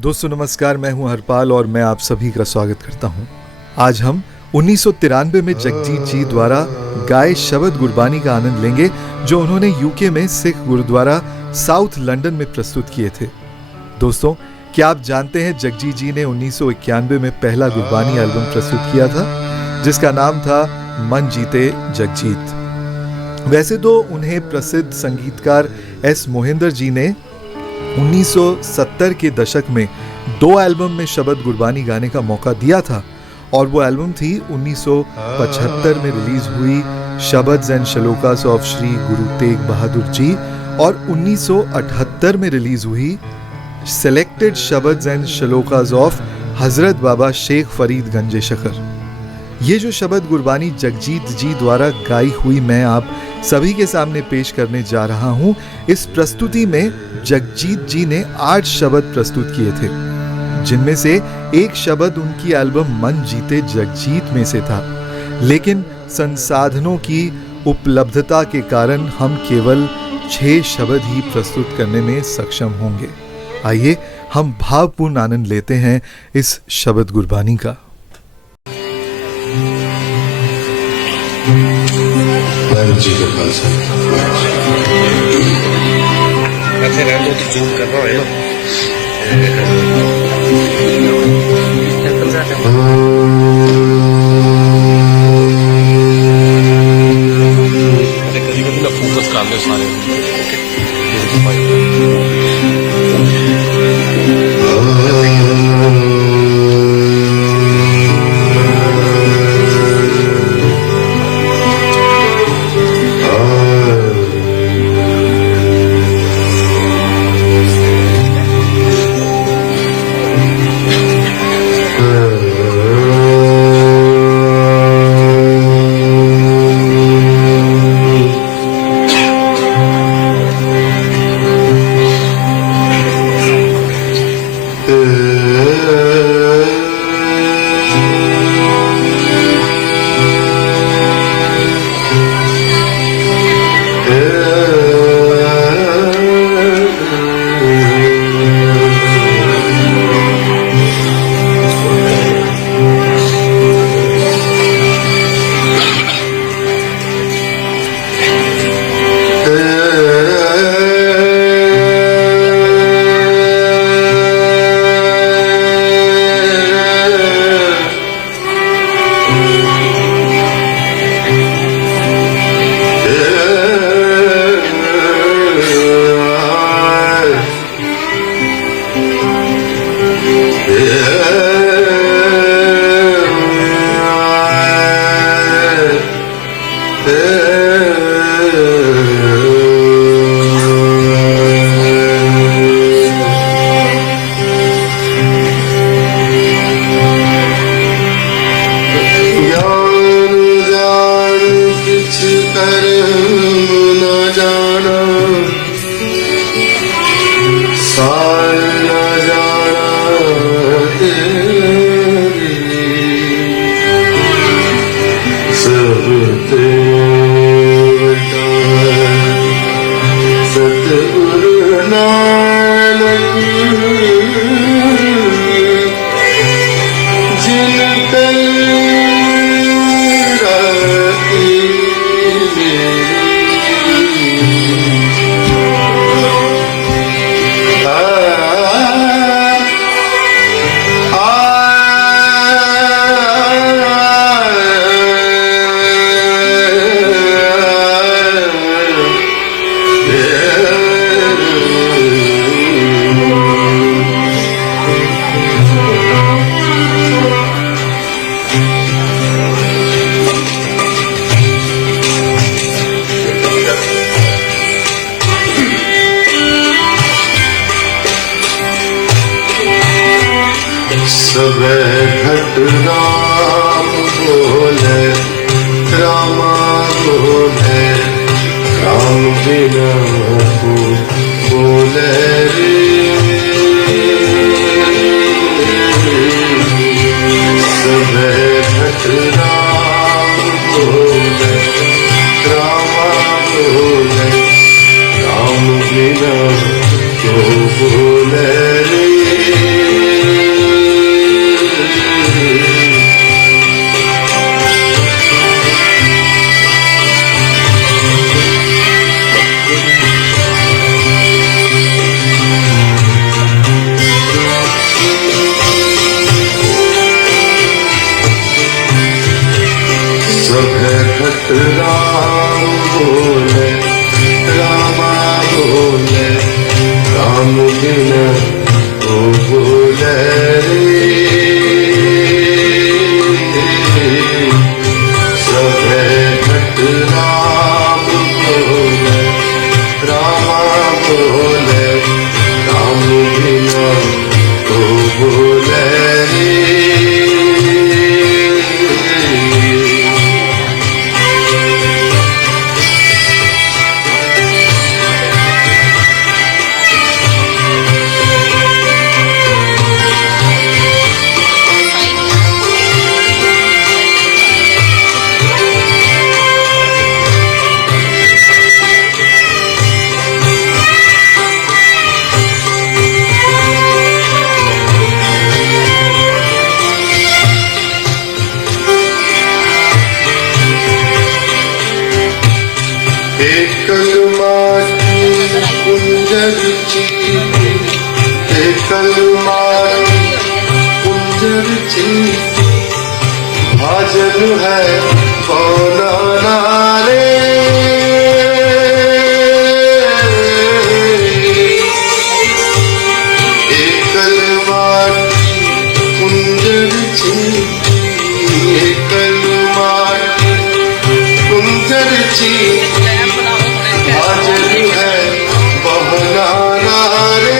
दोस्तों नमस्कार, मैं हूं हरपाल और मैं आप सभी का स्वागत करता हूं। आज हम 1993 में जगजीत जी द्वारा गाए शबद गुरबानी का आनंद लेंगे, जो उन्होंने यूके में सिख गुरुद्वारा साउथ लंदन में प्रस्तुत किए थे। दोस्तों, क्या आप जानते हैं जगजीत जी ने 1991 में पहला गुरबानी एल्बम प्रस्तुत किया था, जिसका नाम था मन जीते जगजीत। वैसे तो उन्हें प्रसिद्ध संगीतकार एस मोहिंदर जी ने 1970 के दशक में 2 एल्बम में शबद गुरबानी गाने का मौका दिया था, और वो एल्बम थी 1975 में रिलीज हुई शबद्स एंड शलोकास ऑफ श्री गुरु तेग बहादुर जी, और 1978 में रिलीज हुई सेलेक्टेड शबद्स एंड शलोकास ऑफ हजरत बाबा शेख फरीद गंजे शकर। ये जो शबद गुरबानी जगजीत जी द्वारा गाई हुई मैं आप सभी के सामने पेश करने जा रहा हूं, इस प्रस्तुति में जगजीत जी ने 8 शबद प्रस्तुत किए थे, जिनमें से एक शबद उनकी एल्बम मन जीते जगजीत में से था। लेकिन संसाधनों की उपलब्धता के कारण हम केवल 6 शबद ही प्रस्तुत करने में सक्षम होंगे। आइए हम भावपूर्ण आनंद लेते हैं इस शबद गुरबानी का। ऐसे रहने दो तो जूम कर रहा है ना। अरे कभी ना फोकस कर ले सारे। राम बिना तो बोले रे माटी कुंजर चीती भाजन है पौना नारे एकल माटी कुंजर चीती एकल माटी कुंजर चीती भाजन है पौना नारे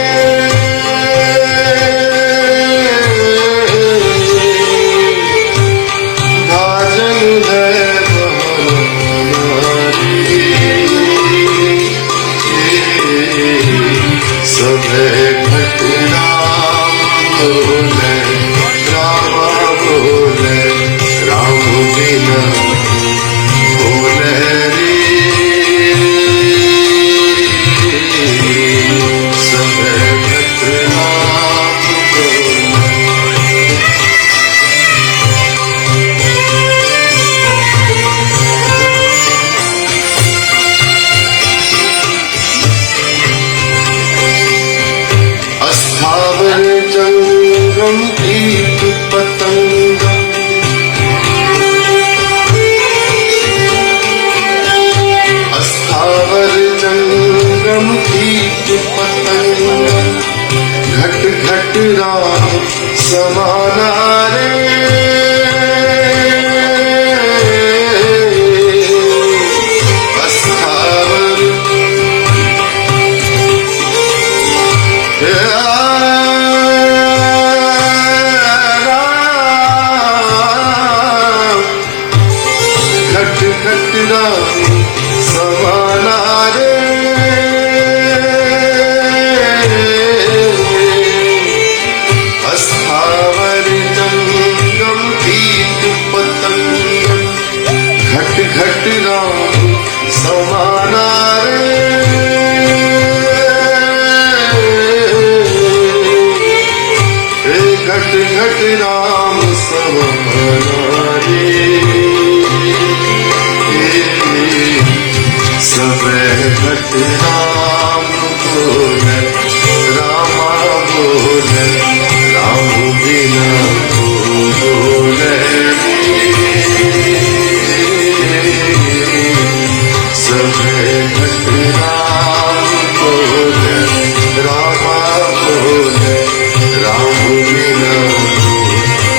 स्थावर जंगम कीट पतंग स्थावर जंगम कीट पतंग घट घट राम समाना रे स्थावर स्थावर जंगम कीट पतंग घट घट राम समाना रे घट घट राम समाना रे सब घट राम बोले रामा बोले राम बिना बोले सब घट राम बोले रामा बोले राम बिना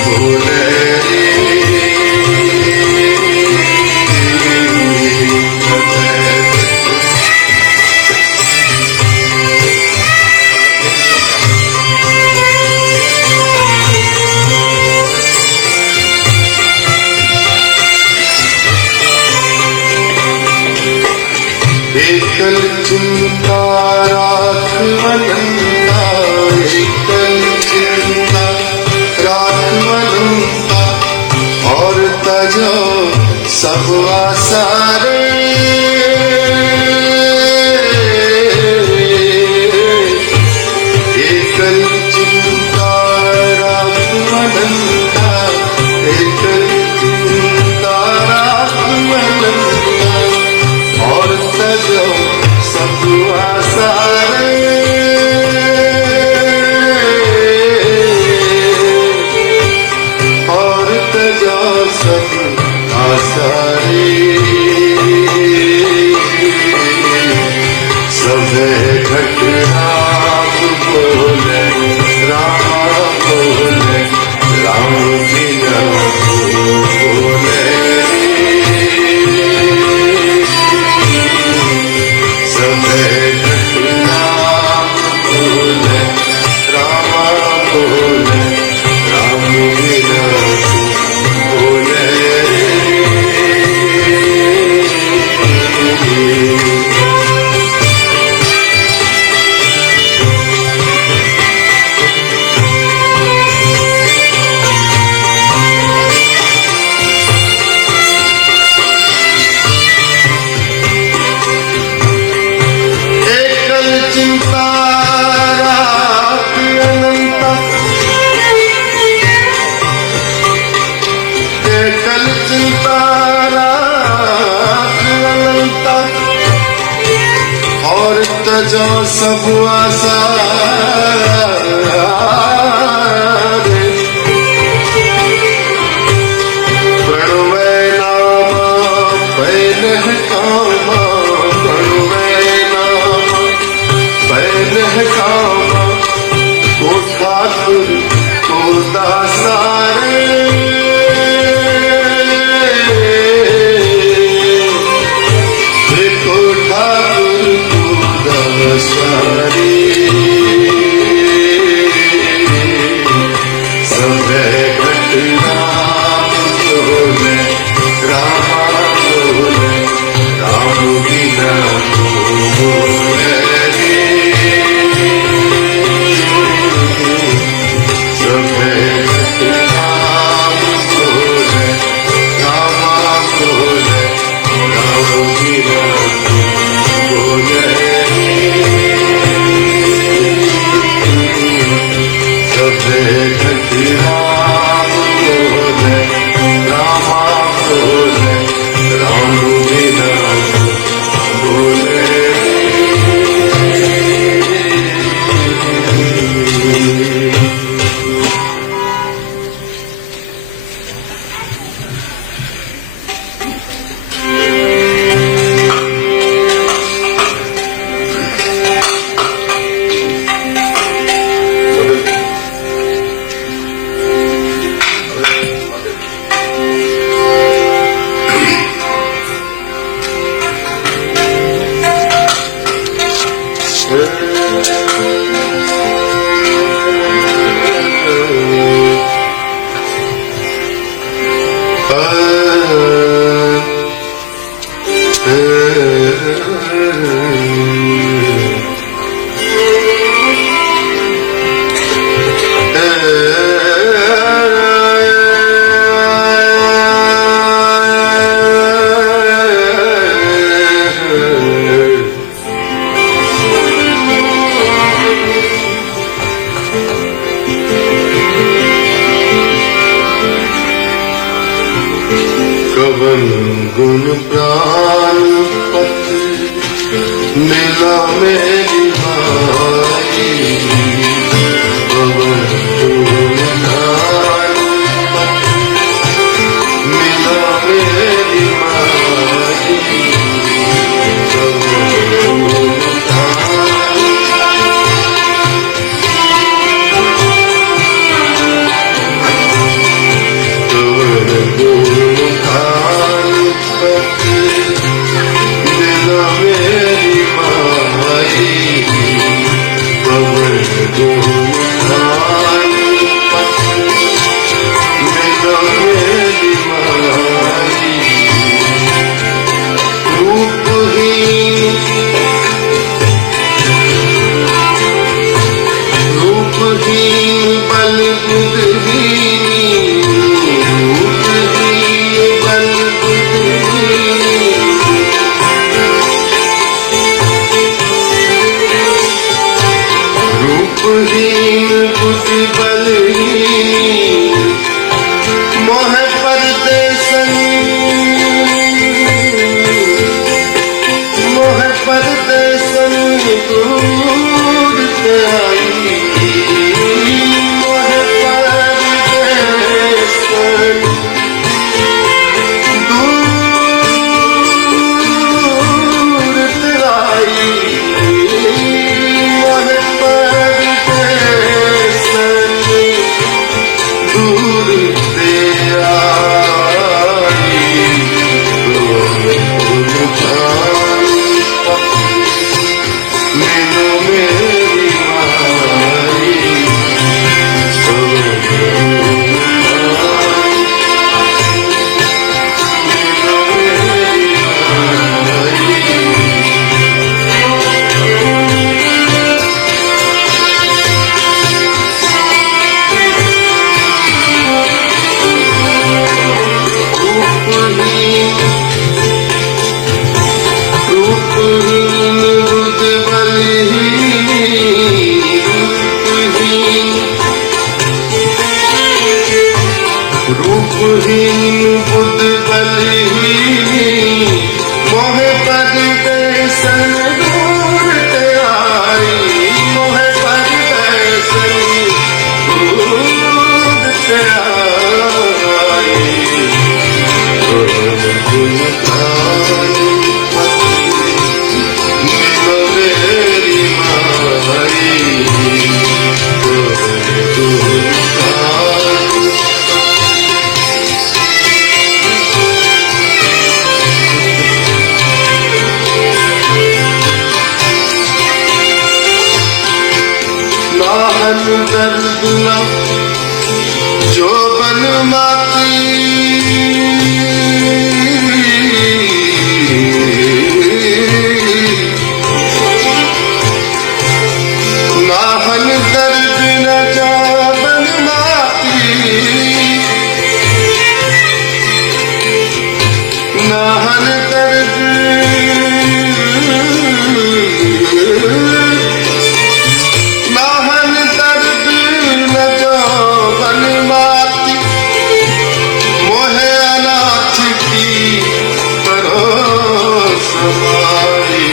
बोले एकल चिंता राख अनंता एकल चिंता राख अनंता और तजो सब आसारे एकल चिंता राख अनंता एकल चिंता राख अनंता और तजो सब आसारे और तजो सब आसारे सब घट राम बोले रामा बोले राम बिना बोले सब घट राम बोले रामा बोले राम बिना बोले चिंता राख अनंता एकल चिंता राख अनंता और तजो सब आसारे कोदा सारे देखो ठाकुर कोदा सारे सबे घटना बोले रामा बोले राम बिना बोले सबे घटना बोले रामा बोले राम बिना बोले सबे घटना बोले रामा बोले राम बिना बोले कवन गुण प्राण पत मिला मेरी भाई कवन गुण प्राण पत मिला मेरी भाई कवन गुण प्राण कवन गुण मिला मेरी माई पवन गुण मिला मेरी माई रूपहीन बल बुद्धहीन बल रूपहीन बुद्धि बलहीन मोह परदेसन मोह परदेसन दूर से आई मोह परदेसन दूर से आई मोह परदेसन दूर से आई मिलो मेरी माई मिलो मेरी रूपहीन बुद्ध बलहीन रूपहीन बुद्ध बलहीन मोह परदेसन दूर से आई मोह परदेसन दूर से आई गुण प्राण मिलो मेरी माई नाहन दर्द न जावन माती, नाहन दर्द नाहन दर्द न जावन माती, मोहे अनाथ की परोस मारी।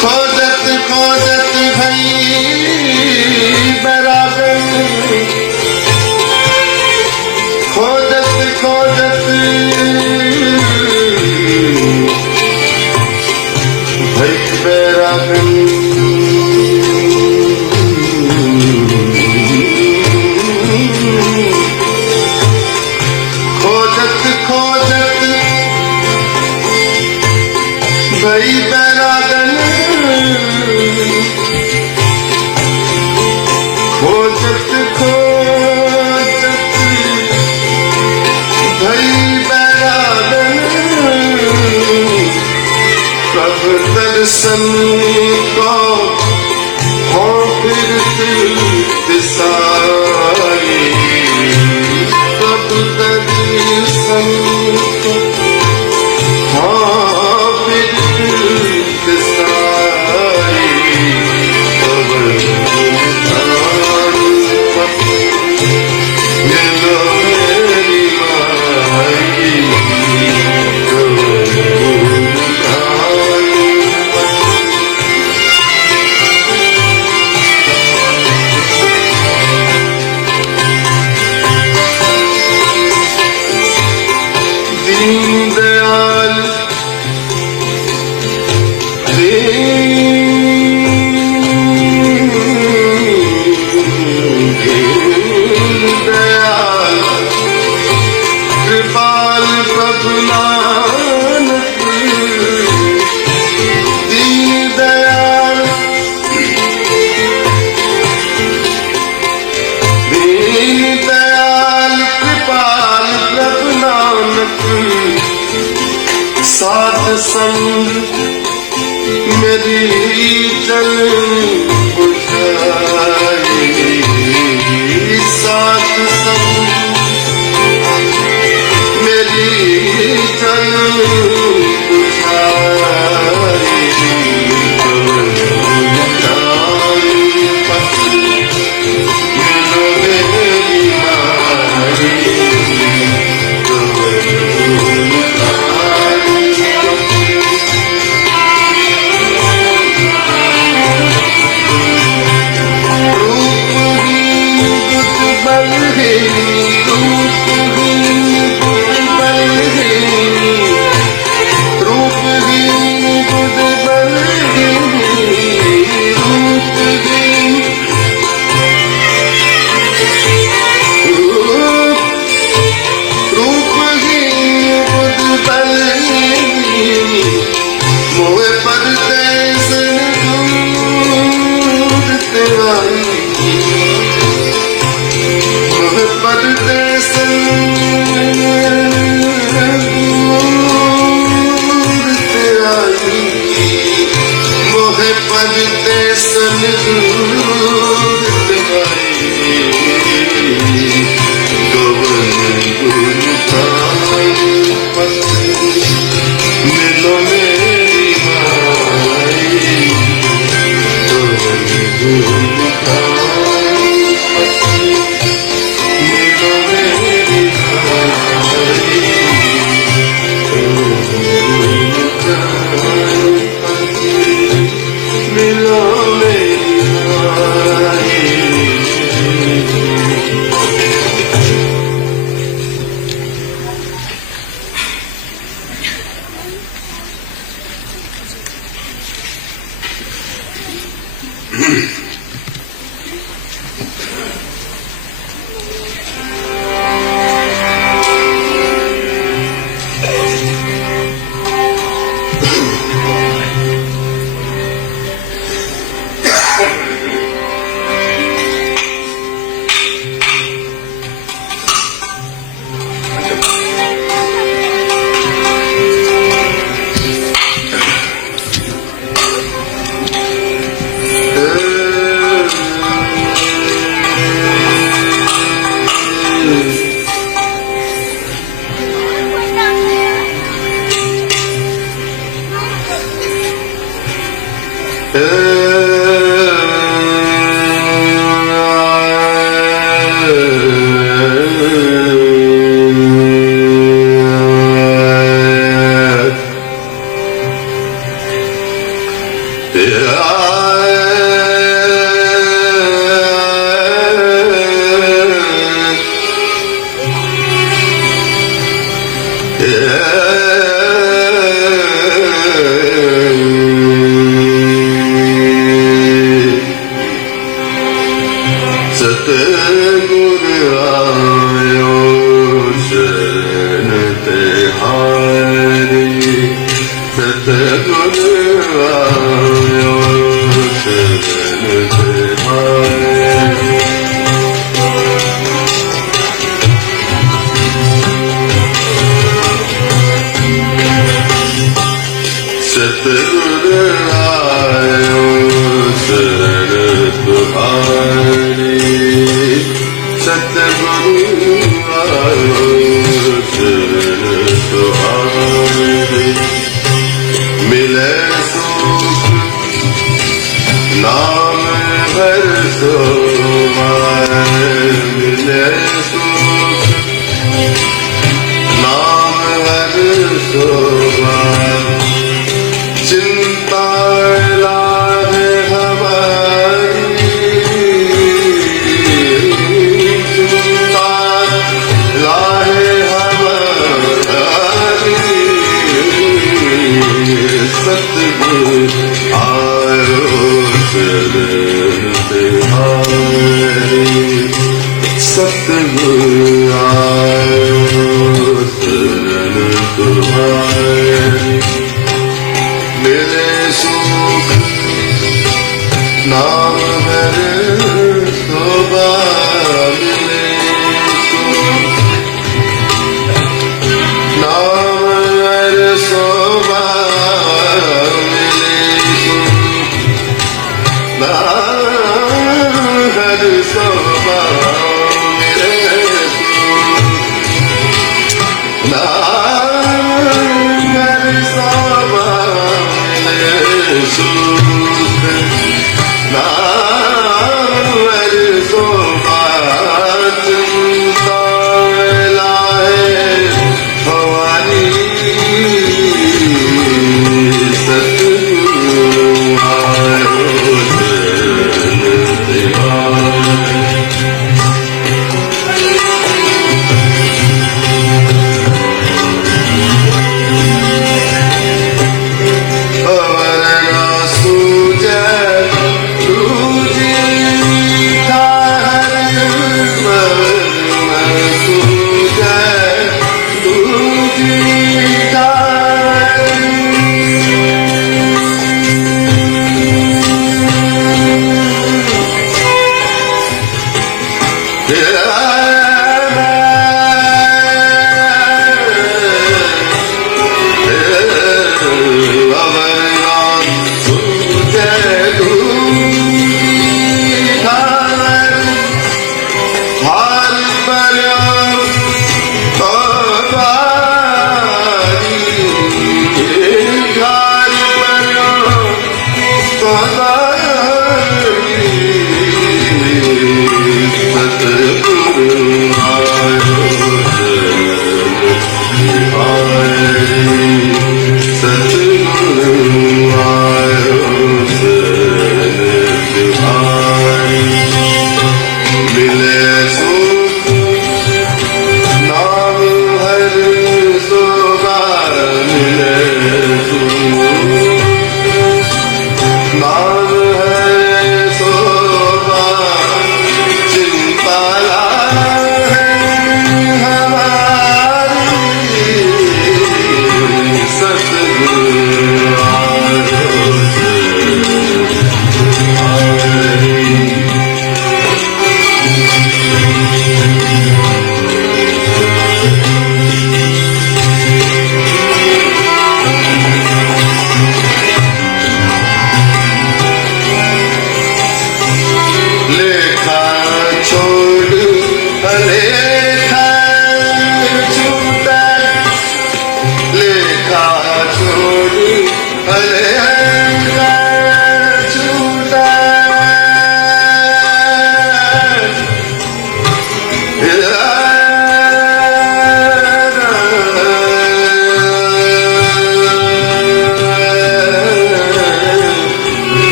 खोजत खोजत भई बराबर, खोजत खोजत भई बराबर, खोजत खोजत भई बैरागन, खोजत खोजत भई बैरागन, कब दर्शन को हो फिर दिसाई, कब दर्शन को हाँ फिर दिसाई, कब मिलो मेरी माई, दीनदयाल दीनदयाल कृपाल प्रभु नानक, दीनदयाल दीनदयाल कृपाल प्रभु नानक, साध संग मेरी चल बुझाई, साध संग मेरी चल बुझाई, मिलो मेरी माई, मिलो मेरी चिंता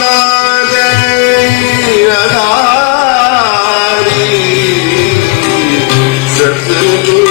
ना दे अधारी सतगुरु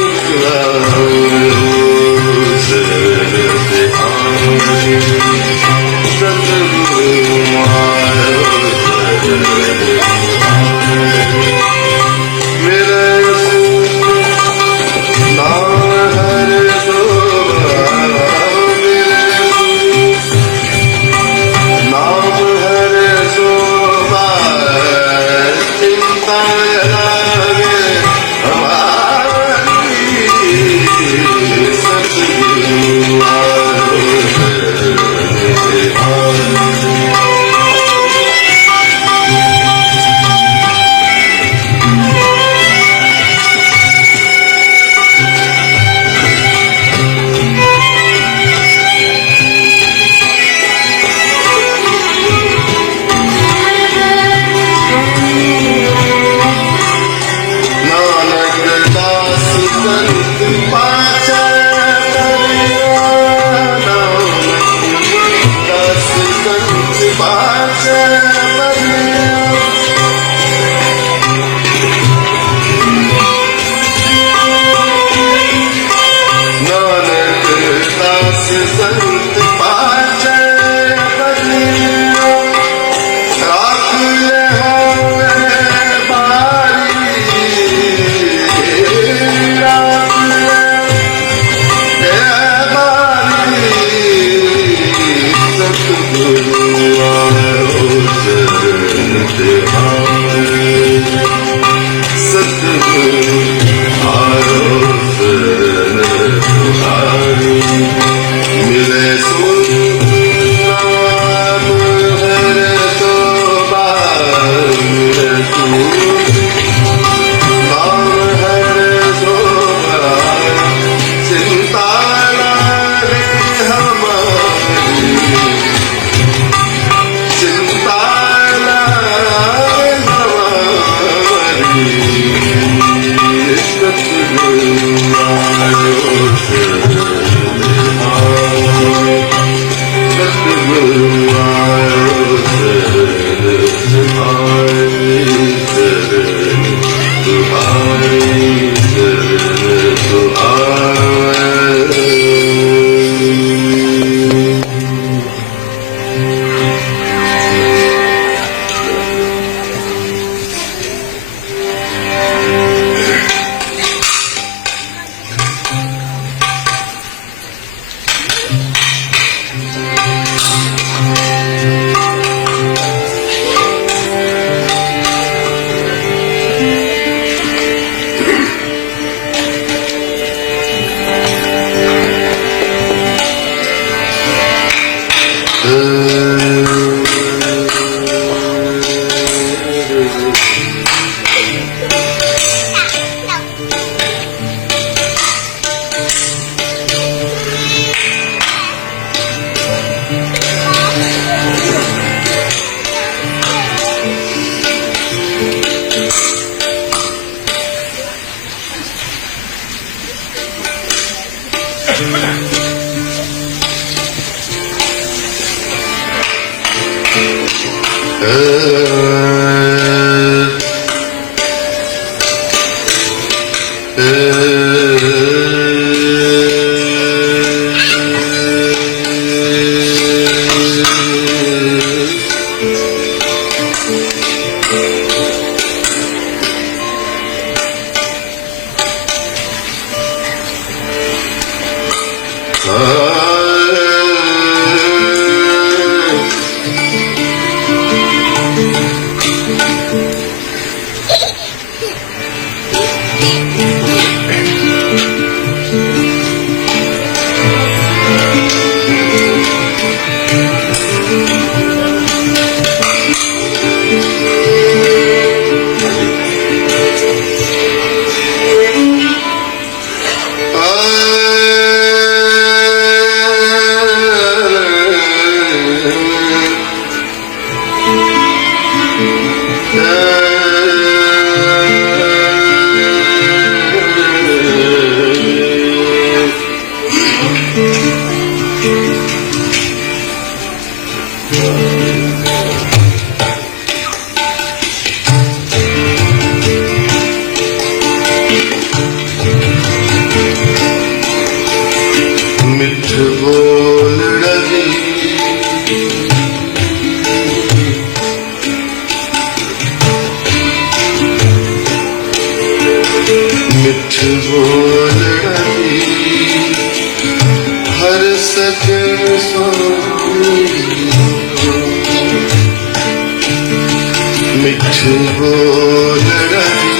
मिठ बोल रही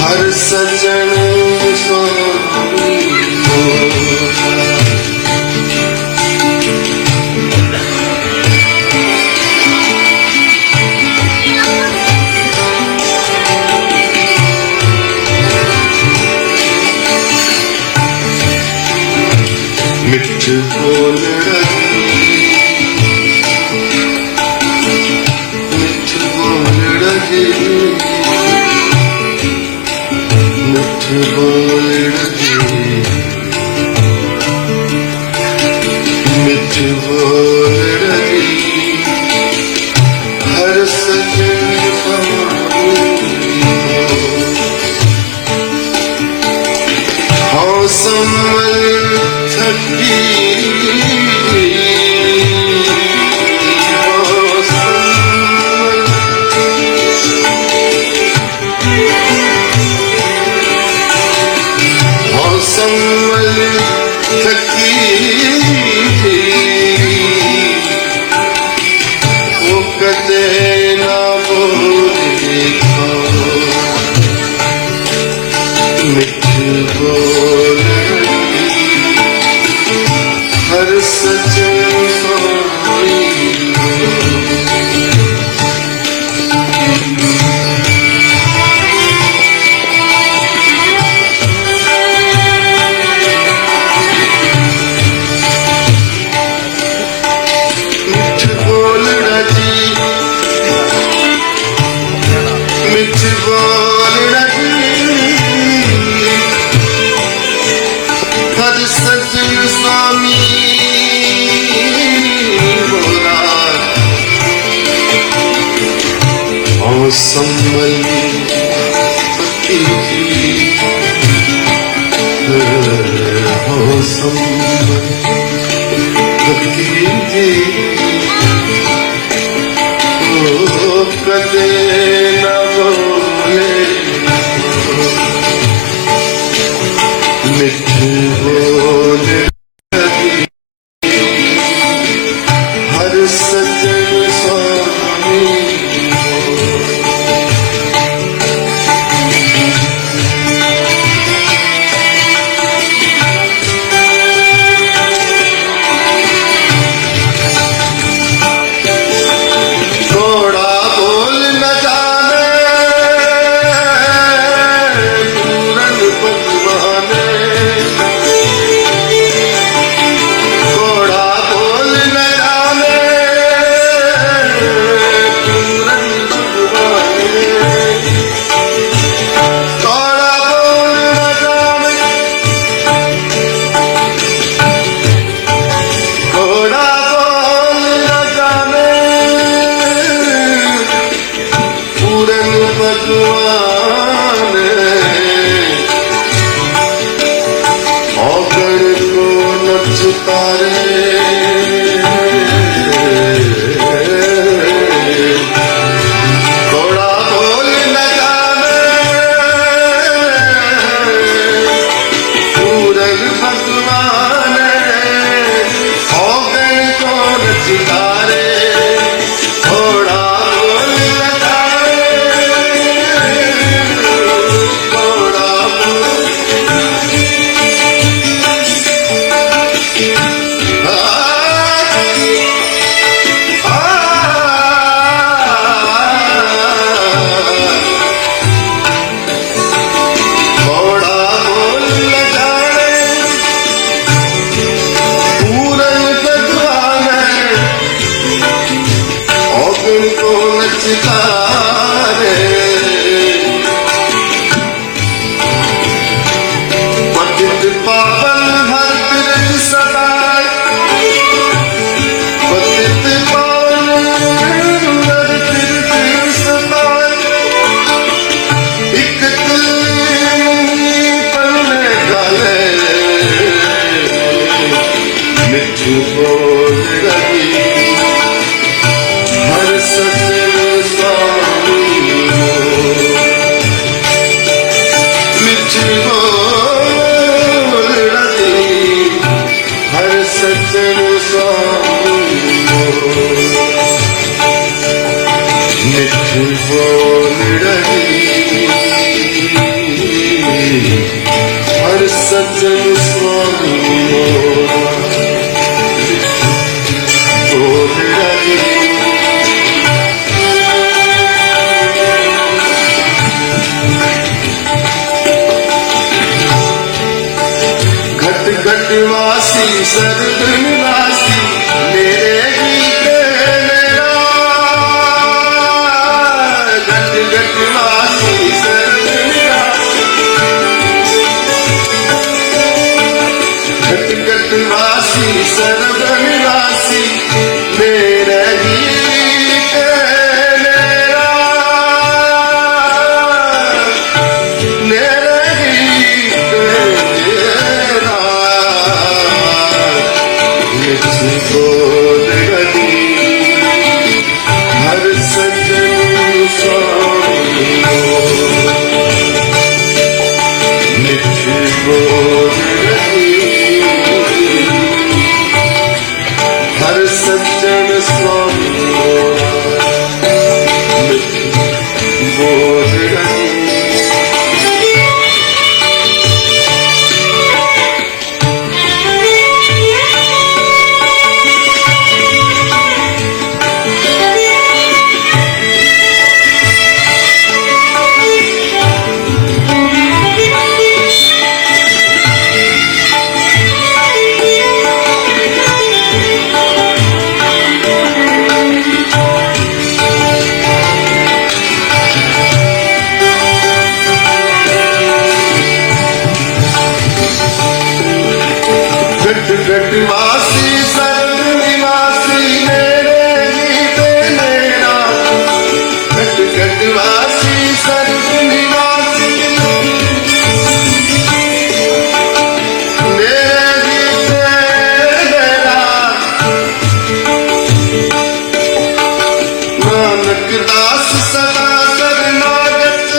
हर सजन स्वामी होगा मिठ बोल रही मिठ बोल रही मिठ बोल रही मिठ बोल रही हर सजन हाँ संभल थकी संभल थकी वो कदे ना बोले मिठ बोल हर सजन स्वामी मिठ बोल रही मिठ बोल रही हर सजन स्वामी बोला और संभल पति हो संभल पति ओ कदे न बोले मिठ बोल रही हर सजन स्वामी थोड़ा बोल न जाने पूरन भगवाने थोड़ा बोल न जाने पूरन भगवाने थोड़ा बोल न जाने थोड़ा बोल न जाने पूरन भगवान औगण को नचतारे थोड़ा बोल न जाने पूरन भगवान औगण को नचतारे थोड़ा बोल न जाने थोड़ा बोल थोड़ा बोल न जाने पूरन भगवान औगण को नचतारे पतित पावन हर तीर्थ सदाए पतित पावन हर तीर्थ सदाए एक तुलनी पलने गाले मिठ बोल रही हर सजन स्वामी मिठ बोल रही हर सजन स्वामी निवासी मेरे गीत मेरा गट गट वासी सर्व निवासी गट गट वासी सर्व निवासी मेरे गीत मेरा मेरे गीत मेरा मुझको गली हर सजन सोनियो मुझको गली हर सज्जन सोनियो मुझको गली गट गट वासी सर्व निवासी मेरे गीत मेरा गट गट वासी सर्व निवासी मेरे गीत मेरा नानक दास सदा शरणागत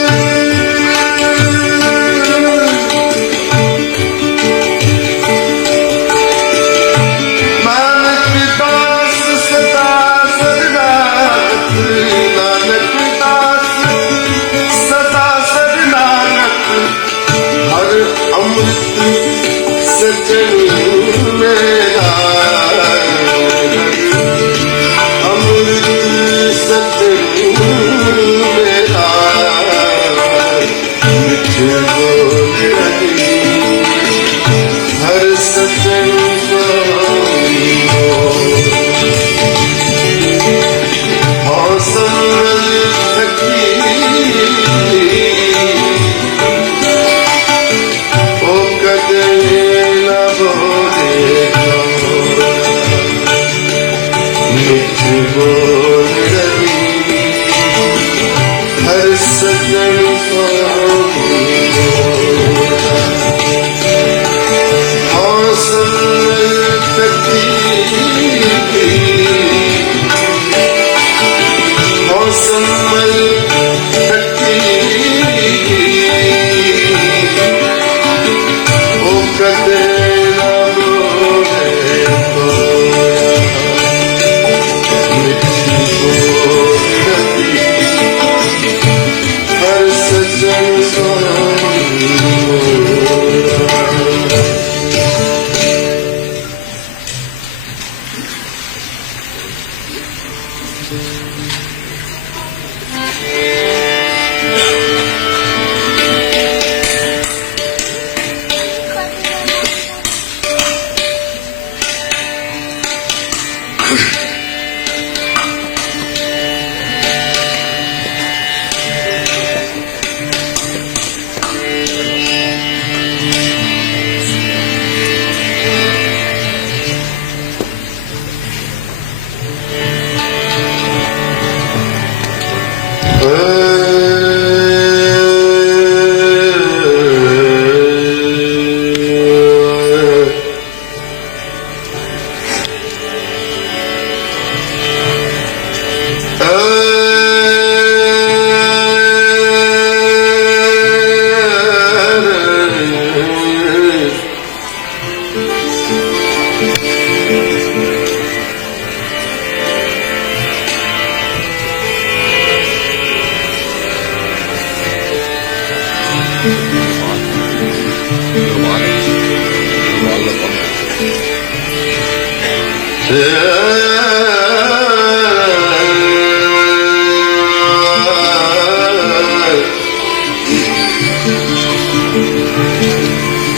नानक दास सदा शरणागत नानक दास सदा शरणागत हर अमृत सजन मेरा अमृत सजन मेरा मुझको गली हर सजन सोनियो हौसम थकी ओ कदे न बोले मुझको गली हर सजन सोनियो हौसम थकी हौसम थकी ओ कदे न बोले मुझको गली हर सजन सोनियो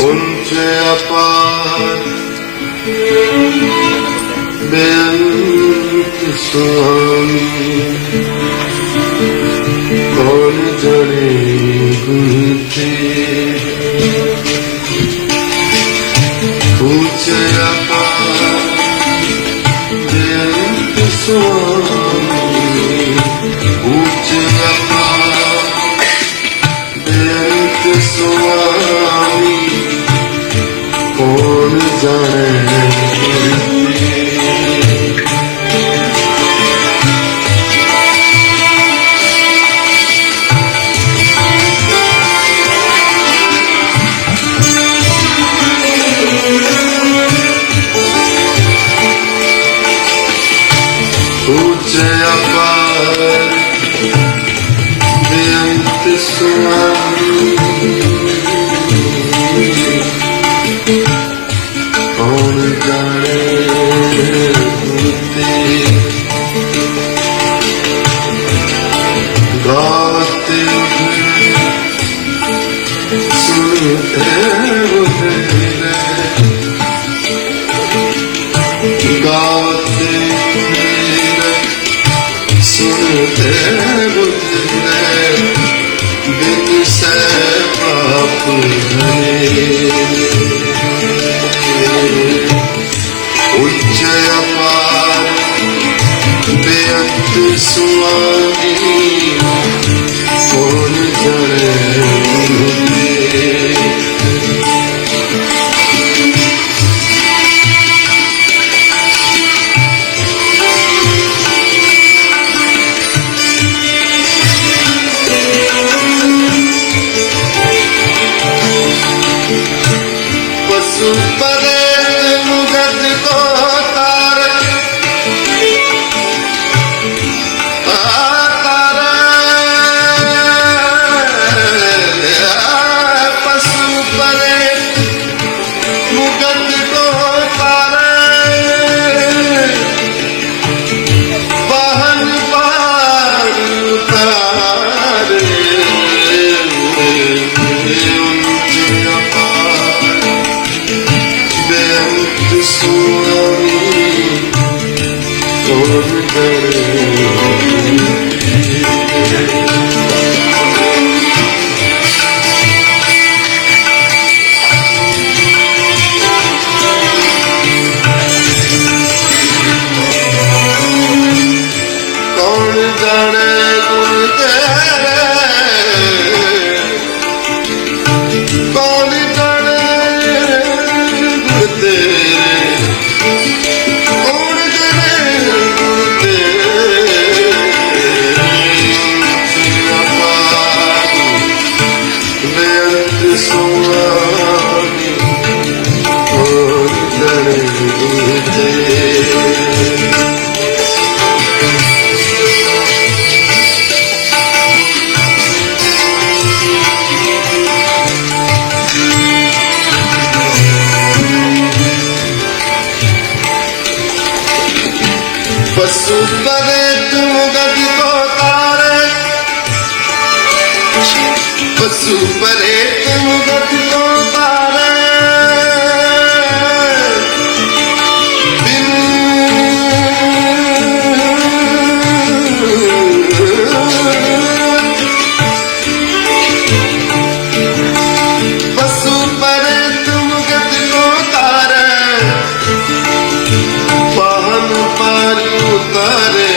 उनसे अपार बेअंत स्वामी कौन जाने गुण तेरे ऊंचे अपार बेअंत स्वामी ऊंचे अपार बेअंत स्वामी कौन जाने ऊंचे अपार बेअंत स्वामी कौन जाने तेरे गाते हुए सुनते हुए गाते सुनते बुद्धे बिन से पाप धरे उच्च अपार बेअंत स्वामी कौन जाने परे मुगद को तारे पशु परे मुगद को तारे वाहन पार उतारे बेअंत स्वामी कौन जाने कौन जाने गुण तेरे कौन जाने गुण तेरे कौन जाने गुण तेरे अपार बेअंत स्वामी कौन जाने गुण तेरे पशु परे तुम गति को तारे पशु परे तुम गति को तारे बिन पशु परे तुम गति को तारे वाहन पार उतारे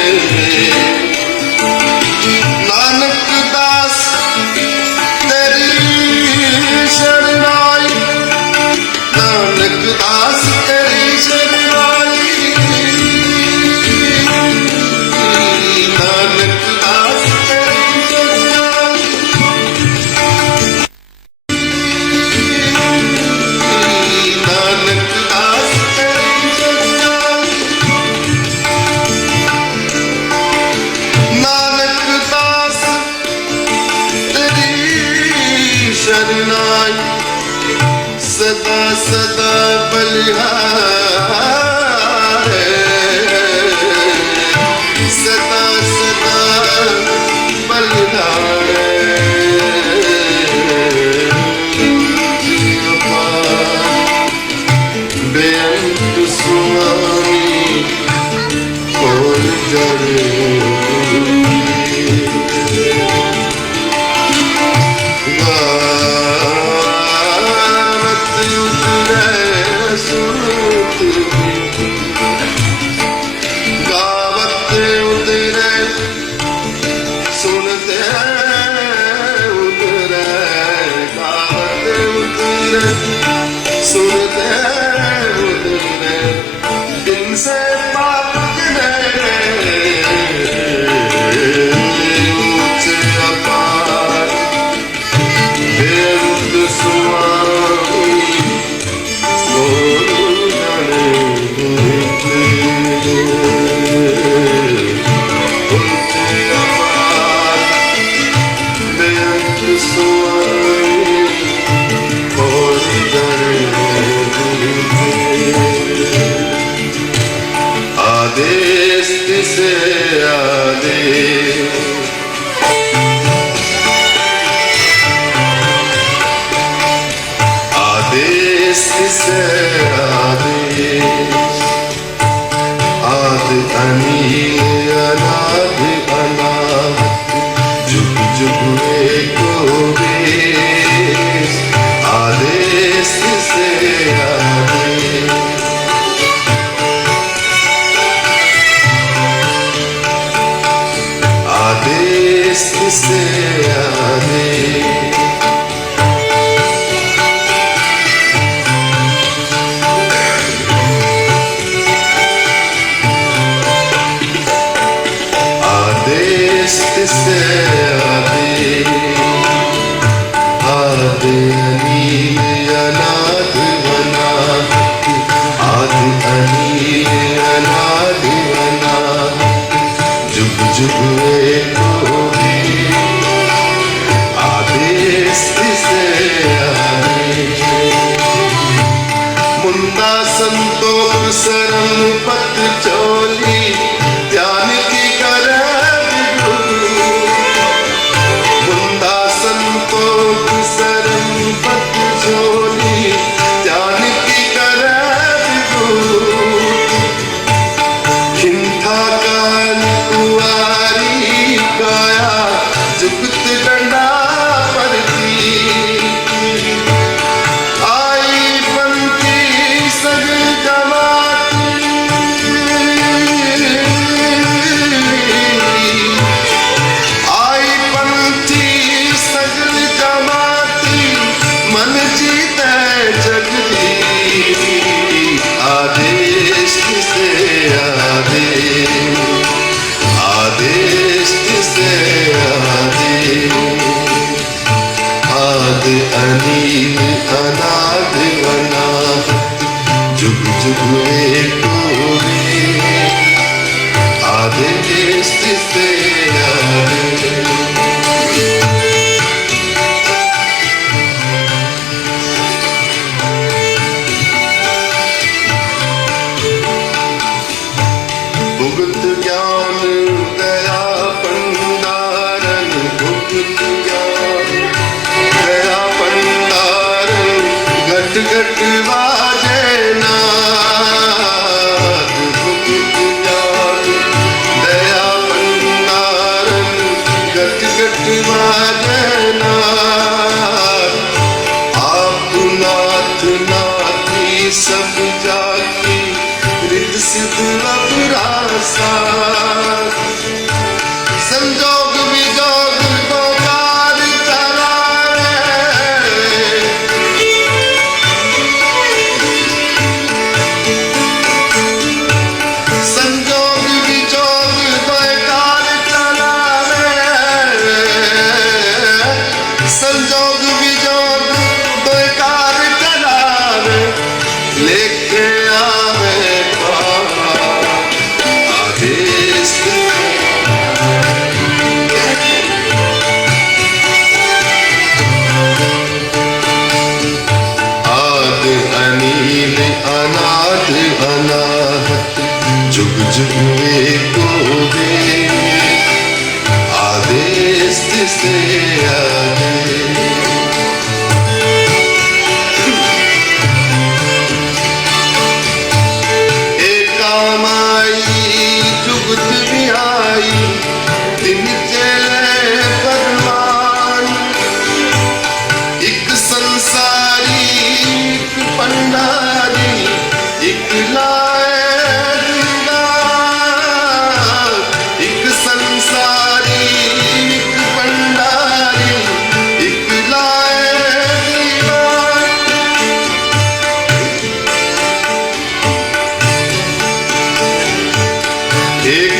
नानक दास तेरी पाप गिने ऊंचे अपार बेअंत सुआई कौन जाने ऊंचे अपार बेअंत सुआई कौन जाने आदेश से आदेश आदेश से आदेश आद अनील अनाद अनाद जुग जुग एको बेश आदेश से आदेश आदेश से आदेश आदेश से आदेश आद अनील अनाद अनाद आद अनील अनाद अनाद जुग जुग एको आदेश से आदेश मुंदा संतोष सरम पत चोली ध्यान की करे मुंदा संतोष सरम पत चोली ध्यान की करे खिंथा काल कुआरी काया जुगत डंडा परती आई पंथी सग जमाती आई पंथी सग जमाती मन जीते जगती आदेश से आदेश आदेश से आदेश आद अनील अनाद अनाद जुग जुग एको आदेश से आदेश भुगत ज्ञान दया भंडारन भुगत ज्ञान दया भंडारन घट घट बाजे नाद भुगत ज्ञान दया भंडारन घट घट बाजे नाद आप नाथ नाथी सब जाकी रित सिद्ध अभिलाषा संजोग विजोग को कार चलावे संजोग विजोग को कार चलावे संजोग विजोग को कार चलावे लेके आवे आदेश आद अनील अनाद अनाहत जुग जुग एको आदेश से आदेश एकामाई जुगत बिहाई दिन चले फरमान एक संसारी एक पंडारी एक लाए दीदार एक संसारी एक पंडारी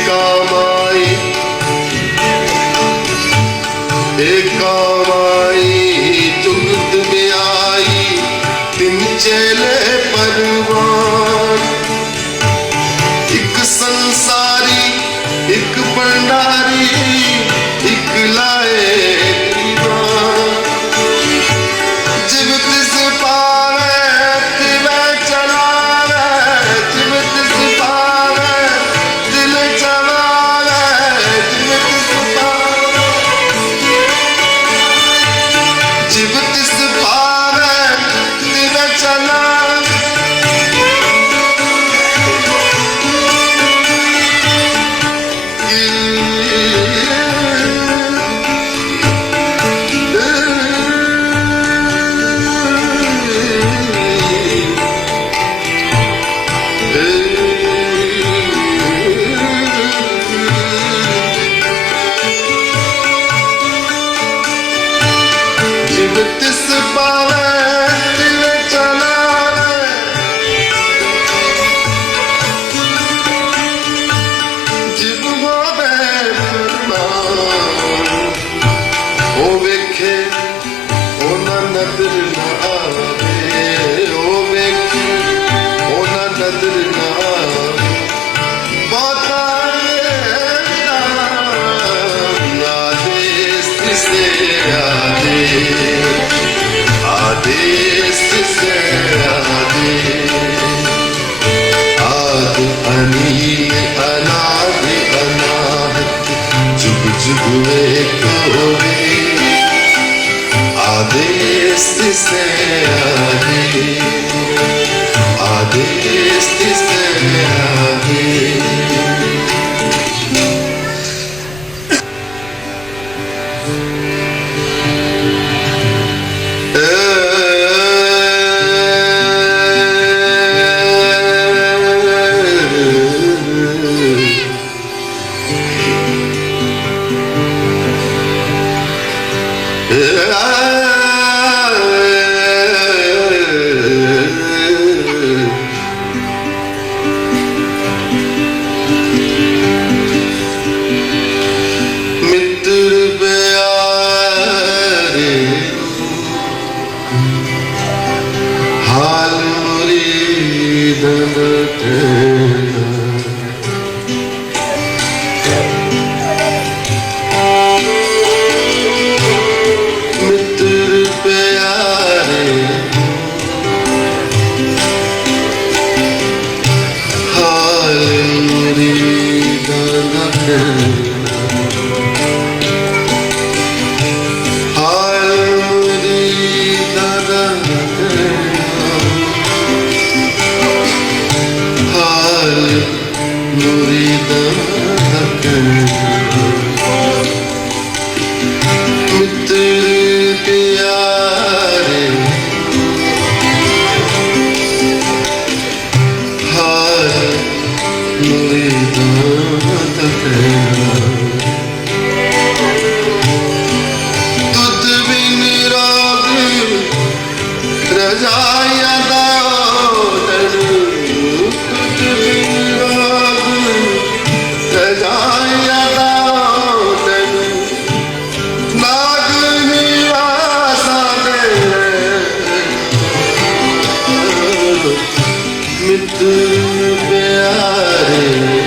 कामाई जुगत में आई तिन चेले परवान एक संसारी एक भंडारी एक लाए दीवान जिब तिस पावे तिवे चलावे जिब तिस पावे दिल चलावे जिब तिस पावे जिब तिस पावे तिवे चलावे जिब तिस पावे तिवे चलावे जिब होवे फरमान ओ वेखे ओ ना नदर ना आवे ओ वेखे ओ ना नदर ना आवे आदेश से आदेश से आद अनील अनाद अनाहत जुग जुग एक होवे आदेश से आदेश से मित्र प्यारे हाल मुरीद तेरा मित्र प्यारे हाल मुरीद तेरा हाल मुरीद तेरा हाल मुरीद तेरा मित्र प्यारे हाल मुरीद तेरा तुझ बिन रोग रजाया दाओदन तुझ बिन रोग रजाया दाओदन नाग निवासा दे मित्र प्यारे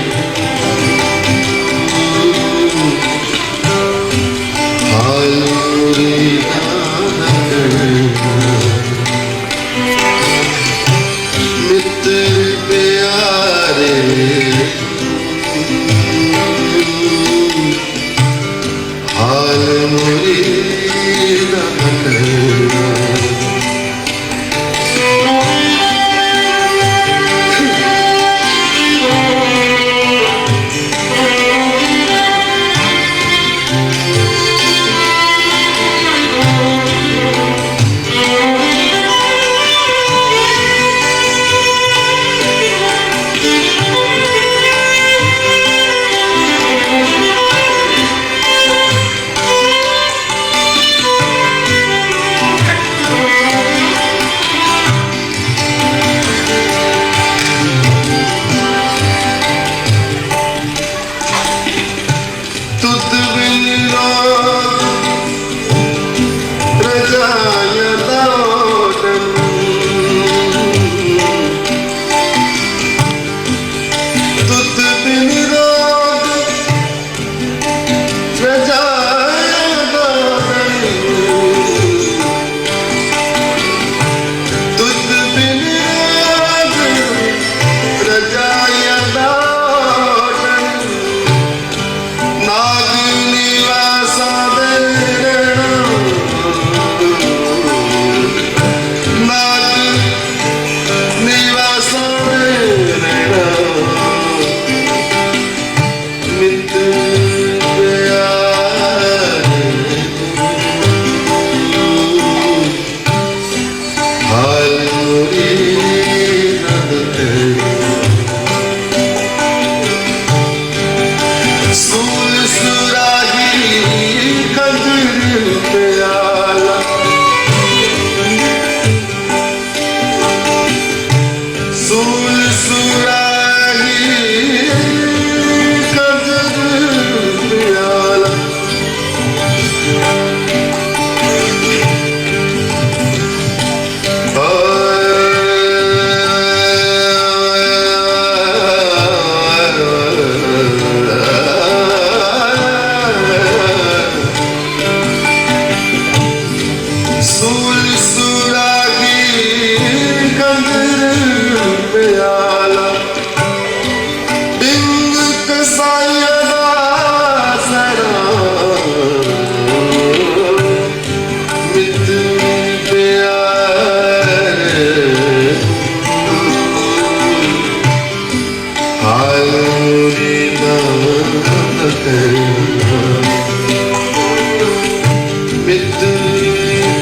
मित्र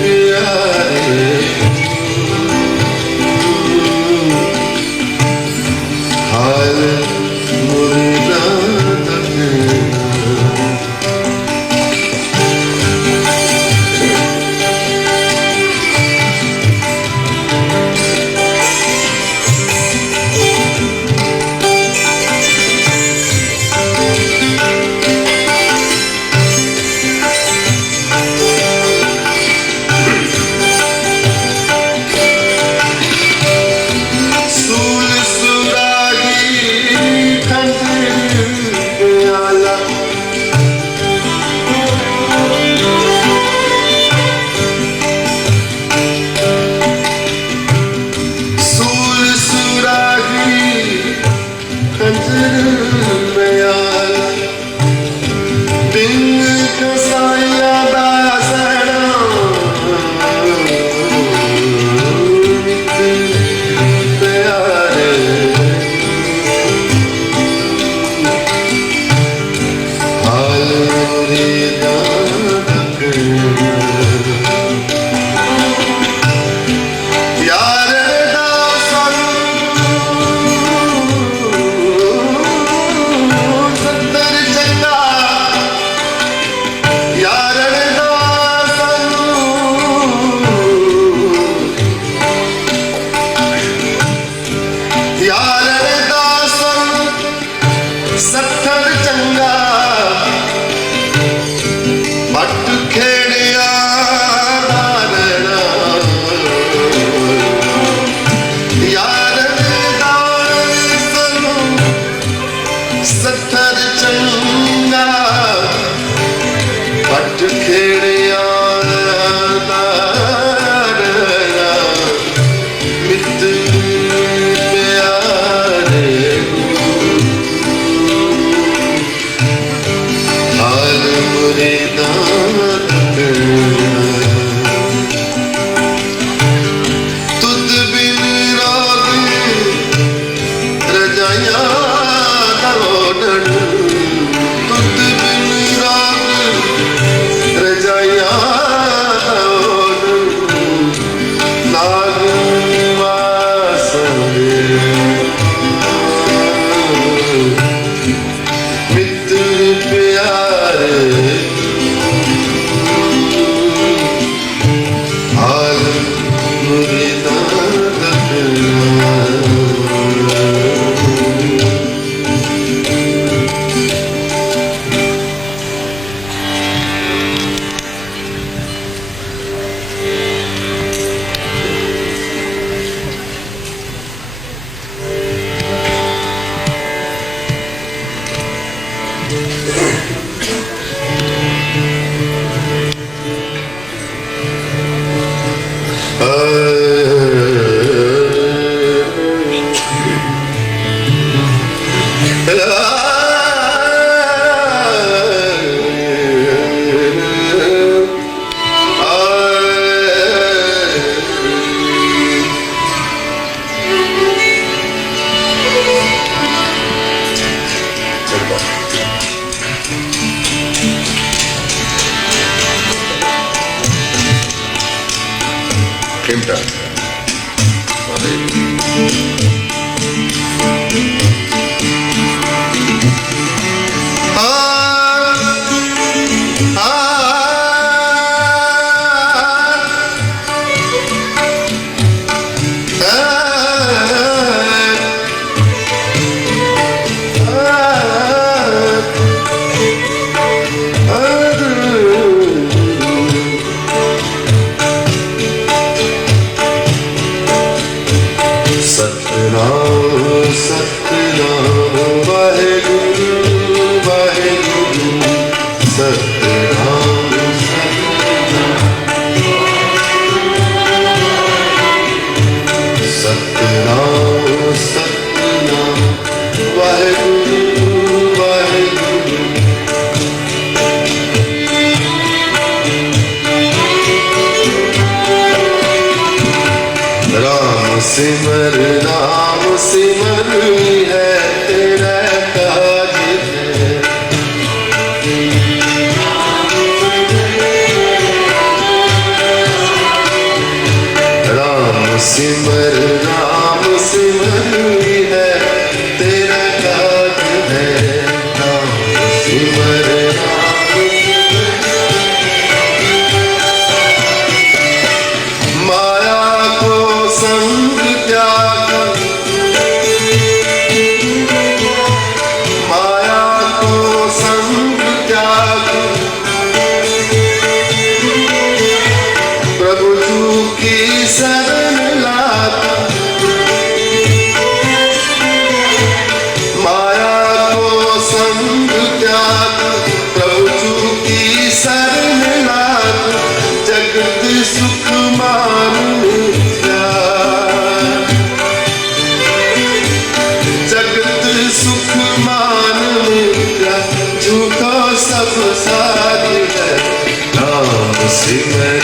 प्यारे हाल मुर्दा यीशु को सब साथ है, नाम सिमर